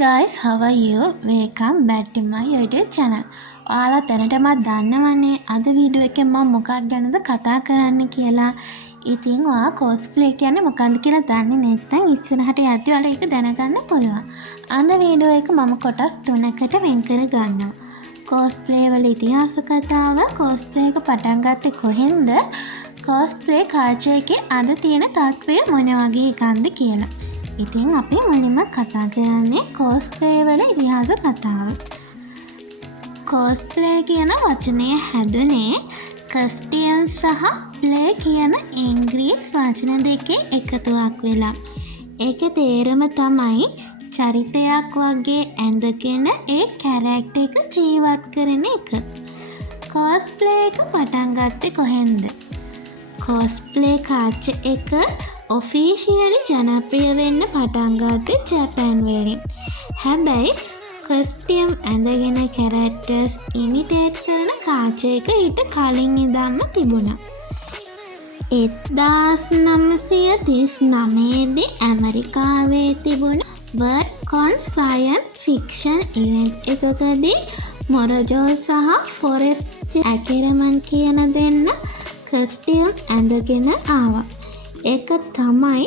guys, how are you? Welcome back to my YouTube channel. ඔයාලා දැනටමත් දන්නවනේ අද වීඩියෝ එකෙන් මම මොකක් ගැනද කතා කරන්න කියලා. ඉතින් ඔයා cosplay කියන්නේ මොකක්ද කියලා දන්නේ නැත්නම් ඉස්සරහට යද්දී ඔයාලා ඒක දැනගන්න පුළුවන්. අද වීඩියෝ එක මම කොටස් 3කට වෙන් කර ගන්නවා. cosplay වල ඉතිහාස කතාව, cosplay එක පටන් ගත්තේ කොහෙන්ද? cosplay culture එකේ අද තියෙන තත්ත්වය මොන වගේ එකක්ද කියලා. ඉතින් අපි මුලින්ම කතා කරන්නේ cosplay වල ඉතිහාස කතාව. cosplay කියන වචනය හැදුනේ costume සහ play කියන ඉංග්‍රීසි වචන දෙකේ එකතුවක් වෙලා. ඒකේ තේරුම තමයි චරිතයක් වගේ ඇඳගෙන ඒ කැරක්ටර් එක ජීවත් කරන එක. cosplay එක පටන් ගත්තේ කොහෙන්ද? cosplay culture එක ඔෆිෂියලි ජනප්‍රිය වෙන්න පටන් ගත්තේ ජපාන් වලින්. හැබැයි costume ඇඳගෙන characters imitate කරන culture එක ඊට කලින් ඉඳන්ම තිබුණා. 1939 දී ඇමරිකාවේ තිබුණ WorldCon science fiction event එකකදී මොරජෝ සහ ෆොරෙස්ට් ඇකරමන් කියන දෙන්න costume ඇඳගෙන ආවා. ඒක තමයි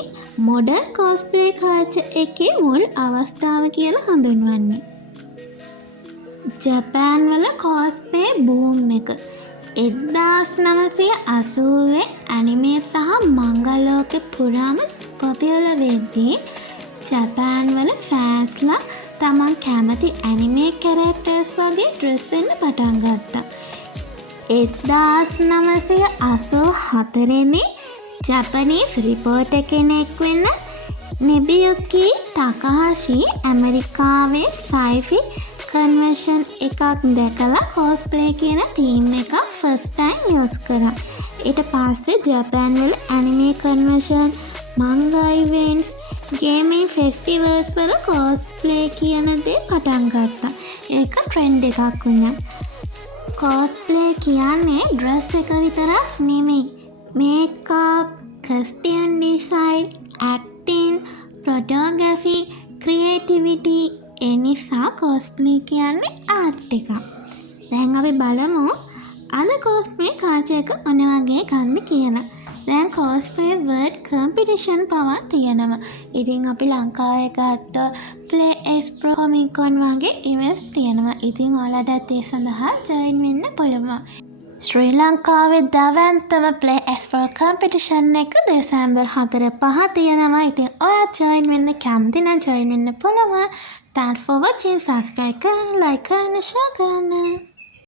මොඩර්න් cosplay culture එකේ මුල් අවස්ථාව කියලා හඳුන්වන්නේ. ජපාන් වල cosplay boom එක 1980 ඇනිමේ සහ මංගා ලෝකෙ පුරාම පොපියුලර් වෙද්දී ජපාන් වල ෆෑන්ස්ලා තමන් කැමති ඇනිමේ කැරක්ටර්ස් වගේ ඩ්‍රෙස් වෙන්න පටන් ගත්තා. 1984 දී ජපනීස් රිපෝටර් කෙනෙක් වෙන නෙබියුකි ටකාහෂි ඇමරිකාවේ සයිෆි කන්වෙන්ෂන් එකක් දැකලා cosplay කියන තීම් එක ෆස්ට් ටයිම් යූස් කරා. ඊට පස්සේ ජපාන් වල anime convention, manga events, gaming festivals වල cosplay කියන දේ පටන් ගත්තා. ඒක ට්‍රෙන්ඩ් එකක් වුණා. cosplay කියන්නේ ඩ්‍රෙස් එක විතරක් නෙමෙයි. makeup, costume design, acting, photography, creativity එනිසා cosplay කියන්නේ ආර්ට් එකක්. දැන් අපි බලමු අද cosplay culture එක මොන වගේ එකක්ද කියලා. දැන් cosplay world competition පවා තියෙනවා. ඉතින් අපි ලංකාවේ ගත්තොත් Play Expo, Comic Con වගේ events තියෙනවා. ඉතින් ඔයාලට ඒ සඳහා join වෙන්න පුළුවන්. ශ්‍රී ලංකාවේ දවන්තම Play Expo competition එක දෙසැම්බර් 4-5 තියෙනවා. ඉතින් ඔයා join වෙන්න කැමති නම් join වෙන්න පුළුවන්. Thanks for watching. Subscribe කරන්න, like කරන්න, share කරන්න.